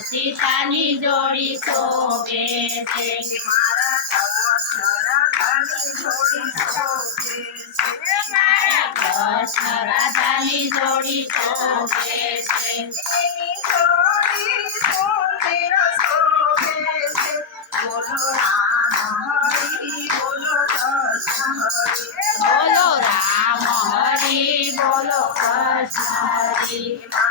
સીતાની જોડી શોભે છે. મારા કૃષ્ણ રાધાની જોડી શોભે છે. બોલો રામ હરી, બોલો કૃષ્ણ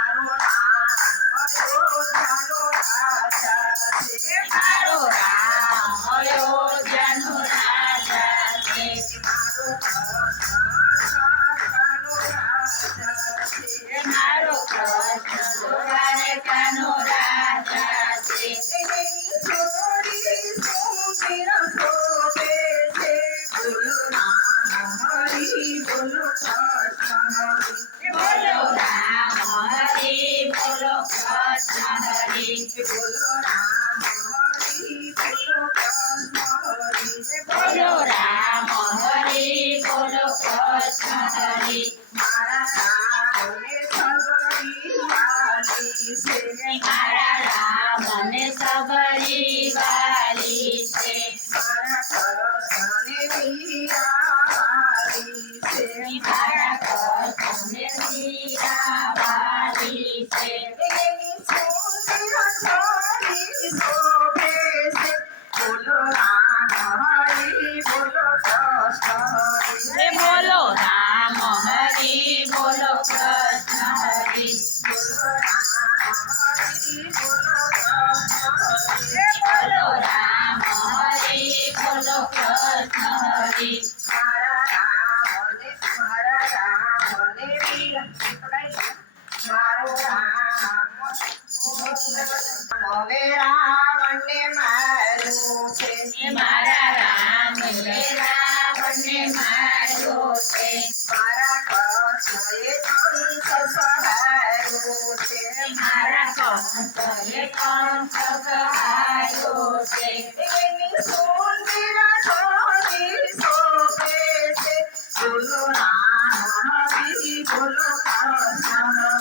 Hallelujah. salva રામજી મારા મારો રામ હવે રાવણ ને મારું મારા રામ ને મારો છે મારા કૃષ્ણ એ કંસ છે મારા કંસ એ કંસ સહારો છે? solo pasa.